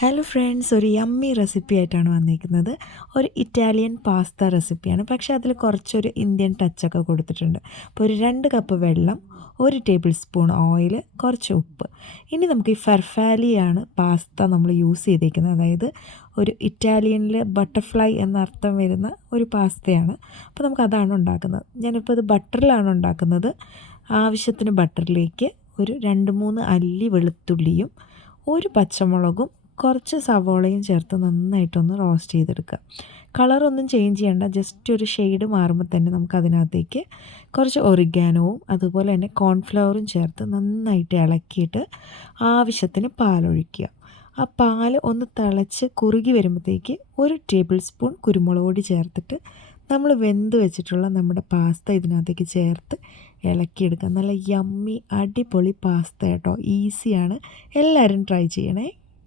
Hello friends, ഒരു yummy recipe ആയിട്ടാണ് വന്നിരിക്കുന്നത്. ഒരു ഇറ്റാലിയൻ പാസ്ത റെസിപ്പിയാണ്, പക്ഷേ അതിൽ കുറച്ചൊരു ഇന്ത്യൻ ടച്ചൊക്കെ കൊടുത്തിട്ടുണ്ട്. അപ്പോൾ ഒരു 2 കപ്പ് വെള്ളം, 1 ടേബിൾ സ്പൂൺ ഓയിൽ, കുറച്ച് ഉപ്പ്. ഇനി നമുക്ക് ഈ ഫർഫാലിയാണ് പാസ്ത നമ്മൾ യൂസ് ചെയ്തിരിക്കുന്നത്. അതായത് ഒരു ഇറ്റാലിയനിൽ ബട്ടർഫ്ലൈ എന്നർത്ഥം വരുന്ന ഒരു പാസ്തയാണ്. അപ്പോൾ നമുക്കതാണ് ഉണ്ടാക്കുന്നത്. ഞാനിപ്പോൾ ഇത് ബട്ടറിലാണ് ഉണ്ടാക്കുന്നത്. ആവശ്യത്തിന് ബട്ടറിലേക്ക് ഒരു 2-3 അല്ലി വെളുത്തുള്ളിയും 1 പച്ചമുളകും കുറച്ച് സവോളയും ചേർത്ത് നന്നായിട്ടൊന്ന് റോസ്റ്റ് ചെയ്തെടുക്കുക. കളറൊന്നും ചേഞ്ച് ചെയ്യേണ്ട, ജസ്റ്റ് ഒരു ഷെയ്ഡ് മാറുമ്പോൾ തന്നെ നമുക്കതിനകത്തേക്ക് കുറച്ച് ഒറിഗാനോവും അതുപോലെ തന്നെ കോൺഫ്ലവറും ചേർത്ത് നന്നായിട്ട് ഇളക്കിയിട്ട് ആവശ്യത്തിന് പാലൊഴിക്കുക. ആ പാൽ ഒന്ന് തിളച്ച് കുറുകി വരുമ്പോഴത്തേക്ക് 1 ടേബിൾ സ്പൂൺ കുരുമുളക് പൊടി ചേർത്തിട്ട് നമ്മൾ വെന്ത് വെച്ചിട്ടുള്ള നമ്മുടെ പാസ്ത ഇതിനകത്തേക്ക് ചേർത്ത് ഇളക്കിയെടുക്കുക. നല്ല യമ്മി അടിപൊളി പാസ്ത കേട്ടോ. ഈസിയാണ്, എല്ലാവരും ട്രൈ ചെയ്യണേ.